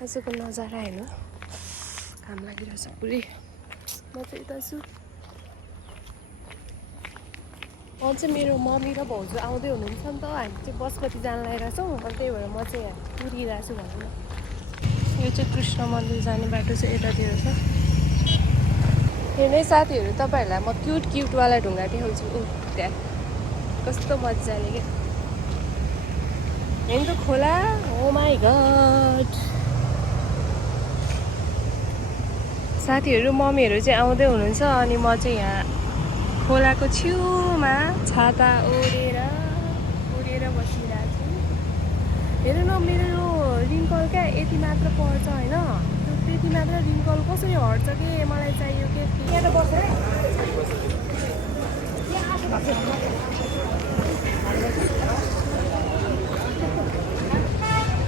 आजको नजारा हेर्नु काम लागिरहेछ पुरै म चाहिँ यता छु चाहिँ मेरो मम्मी र भाउजू आउँदै हुनुहुन्छ नि त हामी चाहिँ बसपति जान लागिरहेछौँ त्यही भएर म चाहिँ यहाँ कुरिरहेको छु भनौँ न यो चाहिँ कृष्ण मन्दिर जाने बाटो चाहिँ यतातिर छ हेर्नै साथीहरू तपाईँहरूलाई म क्युटवाला ढुङ्गा देखाउँछु त्यहाँ कस्तो मजाले क्या हेर्नु त खोला ओ माई गड साथीहरू मम्मीहरू चाहिँ आउँदै हुनुहुन्छ अनि म चाहिँ यहाँ खोलाको छेउमा छाता ओढेर बसिरहेको छु हेर्नु न मेरो यो रिङ्कल क्या यति मात्र पर्छ होइन त्यति मात्र रिङ्कल कसरी हट्छ कि मलाई चाहियो के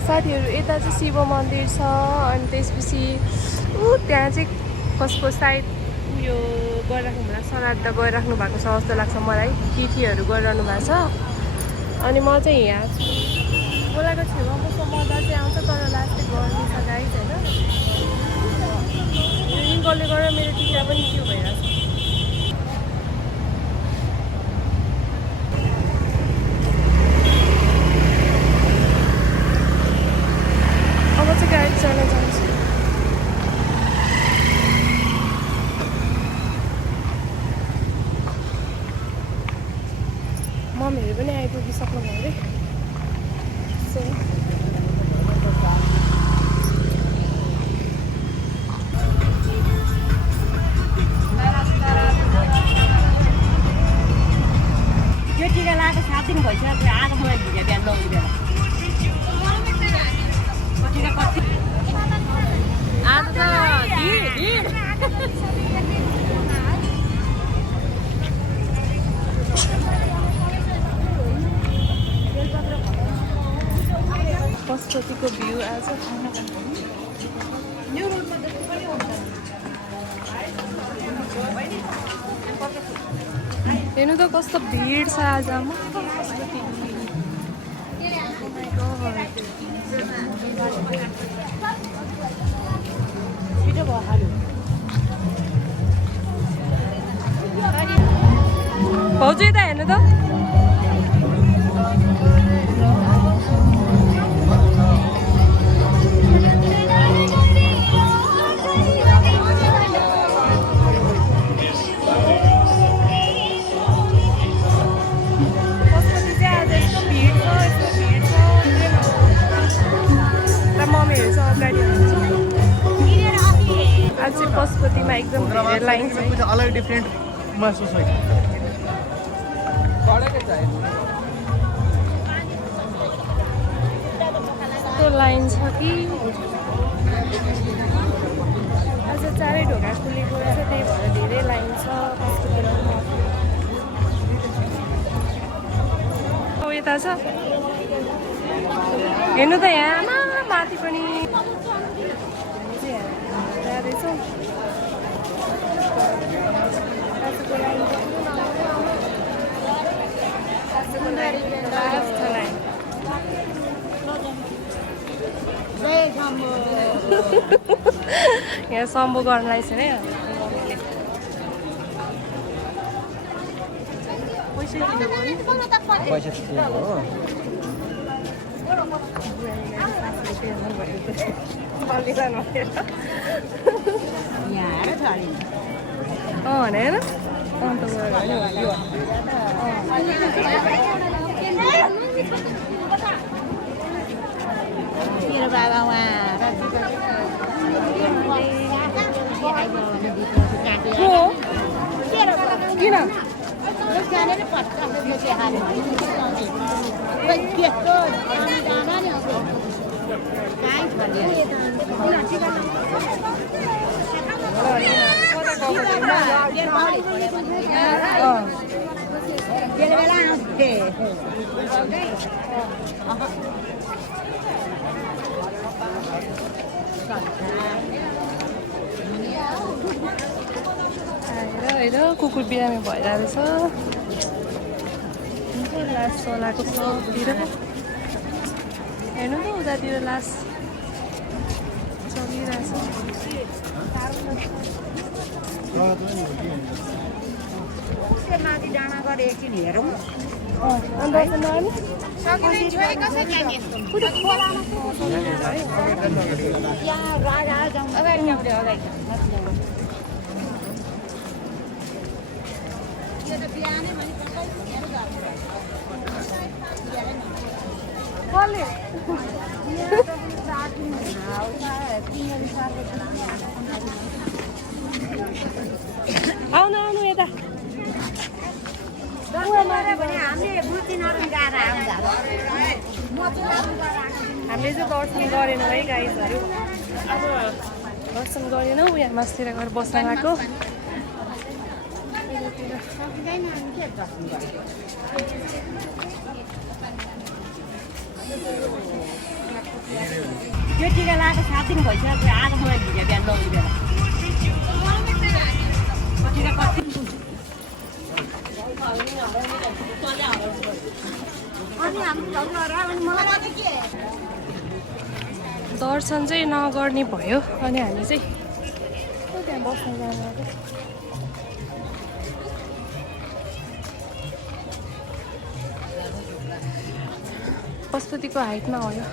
साथीहरू यता चाहिँ शिव मन्दिर छ अनि त्यसपछि त्यहाँ चाहिँ कसको सायद उयो गरिराख्नु भएको श्राद्ध गरिराख्नु भएको छ जस्तो लाग्छ मलाई तिथिहरू गरिरहनु भएको छ अनि म चाहिँ यहाँ छु खोलाको छेउमा कस्तो मजा चाहिँ आउँछ तर लास्टै गर्मी छ गाइस होइन रिङ्कलले गर्दा मेरो टिका पनि के भइरहेछ अब चाहिँ गाडी चढ्न जान्छु मम्मीहरू पनि आइपुगिसक्नु भयो अरे यो टिका लगाएको 7 दिन भइसक्यो आज मलाई भिडियो बिहान लगिदिएर आज त भिड पशुपतिको भ्यू आज हेर्नु त कस्तो भिड छ आज भाउजू यता हेर्नु त आज चाहिँ पशुपतिमा एकदम लाइन छ कुछ अलग डिफरेंट महसूस हो यस्तो लाइन छ कि आज चारै ढोका खुलेको रहेछ त्यही भएर धेरै लाइन छ पशुपतिमा यता छ हेर्नु त यहाँ माथि पनि जाँदैछौँ यहाँ सम्बो गर्नलाई छ अरे होइन अन्त मेरो बाबा उहाँ किन होइन कुकुर बिरामी भइरहेको छ लास चलाएको सबतिर हेर्नु त उतातिर लास माथि डाँडा गएर एकछिन हेरौँ अनि दर्शन नगर्ने यहाँ राजा जाउँ अगाडि अगाडि कसले आउनु आउनु यता हामीले बुझिनहरू गाएर आउँदा हामीले चाहिँ दर्शन गरेनौँ है गाइजहरू अब दर्शन गरेनौँ यहाँ मासतिर गएर बस्न गएको यो टिका लगाएको 7 दिन भइसक्यो आज मलाई भिडियो बिहान लगिदिएर दर्शन चाहिँ नगर्ने भयो अनि हामी चाहिँ त्यहाँ बस्न जानु आएको पशुपतिको हाइटमा हो यो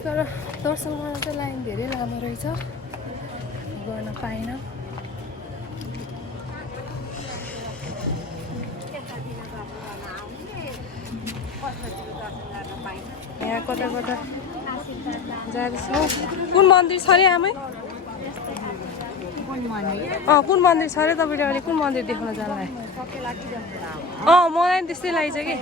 तर दर्शन गर्न चाहिँ लाइन धेरै लामो रहेछ गर्न पाएन यहाँ कता कता जाँदैछौँ कुन मन्दिर छ अरे आमै कुन मन्दिर छ अरे तपाईँले अहिले कुन मन्दिर देखाउन जानुभयो मलाई पनि त्यस्तै लागेछ कि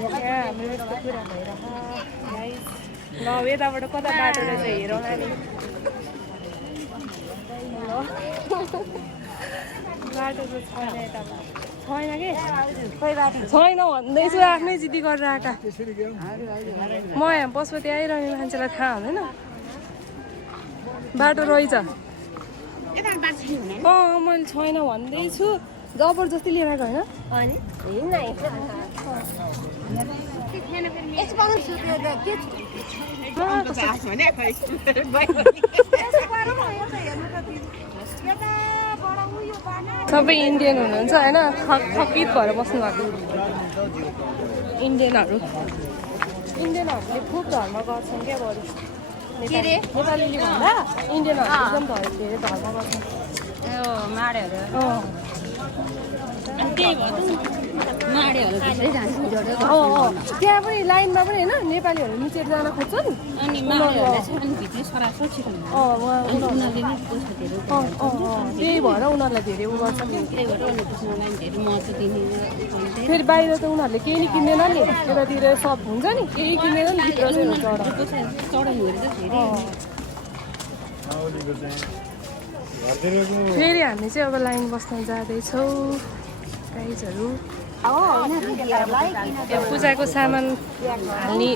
यहाँ हाम्रो यस्तो कुरा भइरहेको ल यताबाट कता बाटो रहेछ हेरौँ नि बाटो चाहिँ छैन यताबाट छैन कि छैन भन्दैछु आफ्नै जिद्दी गरेर आएका म यहाँ पशुपति आइरहने मान्छेलाई थाहा हुँदैन बाटो रहेछ मैले छैन भन्दैछु जबरजस्ती लिएर आएको होइन सबै इन्डियन हुनुहुन्छ होइन थपित भएर बस्नु भएको इन्डियनहरूले खुब धर्म गर्छन् क्या बरु नेपालीले भन्दा इन्डियनहरूले एकदम धेरै धर्म गर्छन् त्यहाँ पनि लाइनमा पनि होइन नेपालीहरू निचेर जान खोज्छन् त्यही भएर उनीहरूलाई धेरै उ गर्छ फेरि बाहिर त उनीहरूले केही नि किन्दैन नि यतातिर सब हुन्छ नि केही किन्दैन नि भित्र चाहिँ फेरि हामी चाहिँ अब लाइन बस्न जाँदैछौँ गाइजहरू यहाँ पूजाको सामान हाल्ने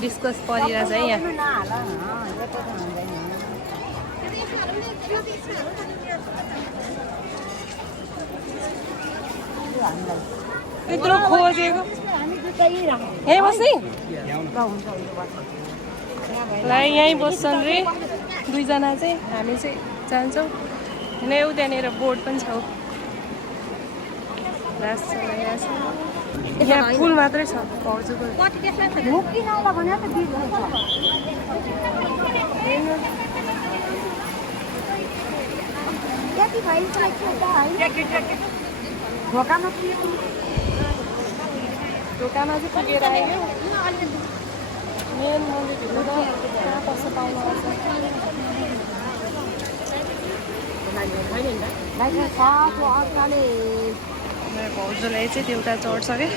डिस्कस परिरहेछ है यहाँ यत्रो खोजेको यहीँ बस्ने ल यहीँ बस्छन् रे दुईजना चाहिँ हामी चाहिँ जान्छौँ होइन त्यहाँनिर बोर्ड पनि छ यहाँ फुल मात्रै छ भाउजूको ढोकामा चाहिँ पुगेर आयो मेन मन्दिरभित्र त कहाँ पस्न पाउनु भाउजूलाई चाहिँ देउता चढ्छ क्या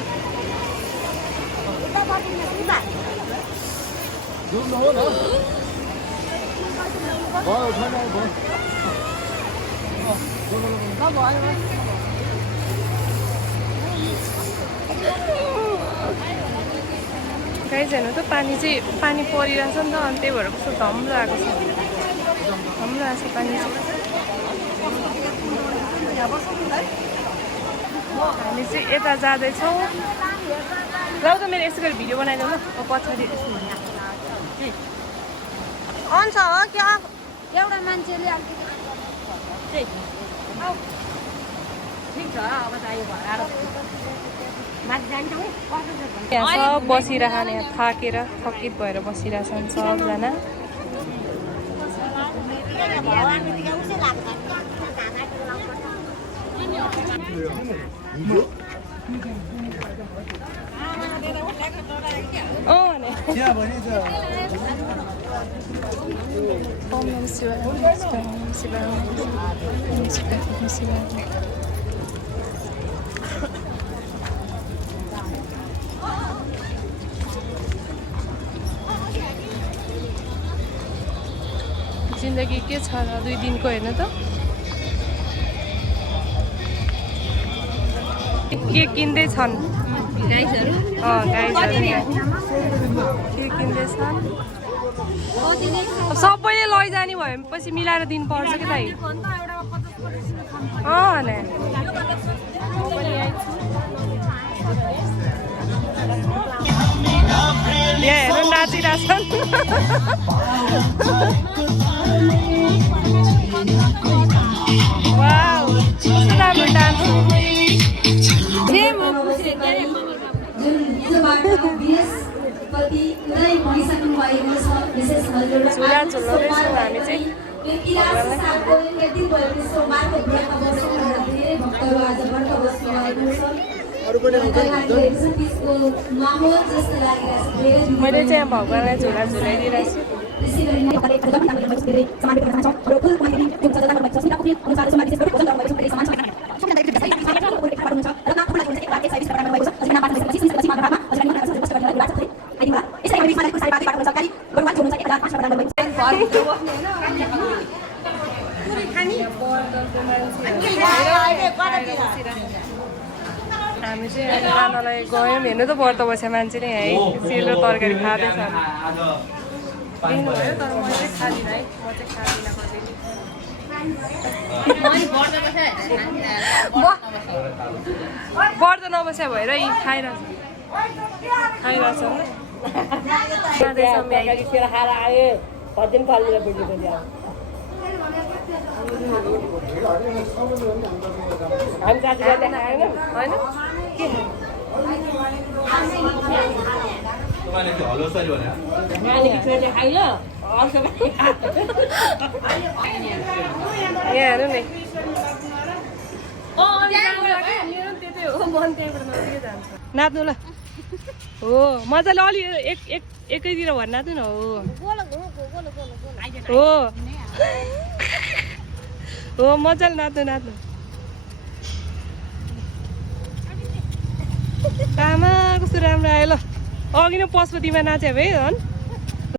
गाइज हेर्नु त पानी परिरहेछ नि त अनि त्यही भएर कस्तो धम आएको छ धम राम्रो आएको छ पानी हामी चाहिँ यता जाँदैछौँ ल त मेरो यस्तो गरी भिडियो बनाइदेऊ ल पछाडि अन्छ हो क्या एउटा मान्छेले ठिक छ अब चाहिँ घर माथि जान्छौँ यहाँ सब बसिरहने यहाँ थाकेर थकित भएर बसिरहेछन् सबजना जिन्दगी के छ र 2 दिनको हेर्नु त के किन्दैछन् गाइसहरू के किन्दैछन् सबैले लैजाने भयो पछि मिलाएर दिनु पर्छ कि दाइ ने यहाँ हेर्नु नाचिरहेछन् वाउ कस्तो राम्रो डान्स झुला झुलाउँदैछौँ हामी चाहिँ मैले चाहिँ यहाँ भगवान्लाई झुला झुलाइदिइरहेको छु हामी चाहिँ खानालाई गयौँ हेर्नु त व्रत बस्यो मान्छे नै है सेल र तरकारी खाँदैछ लिनुभयो तर म चाहिँ खाँदिनँ है म चाहिँ खाँदिनँ कहिले व्रत नबस्या भएर यी खाइरहेछ खाएर आयो दिन पालेर बुझेको हामी साथीलाई देखाएन होइन के यहाँ हेर्नु नि नाच्नु ल हो मजाले अलि एकैतिर भएर नाच्नु न हो मजाले नाच्नु आमा कस्तो राम्रो आयो ल अघि नै पशुपतिमा नाच्यो है झन्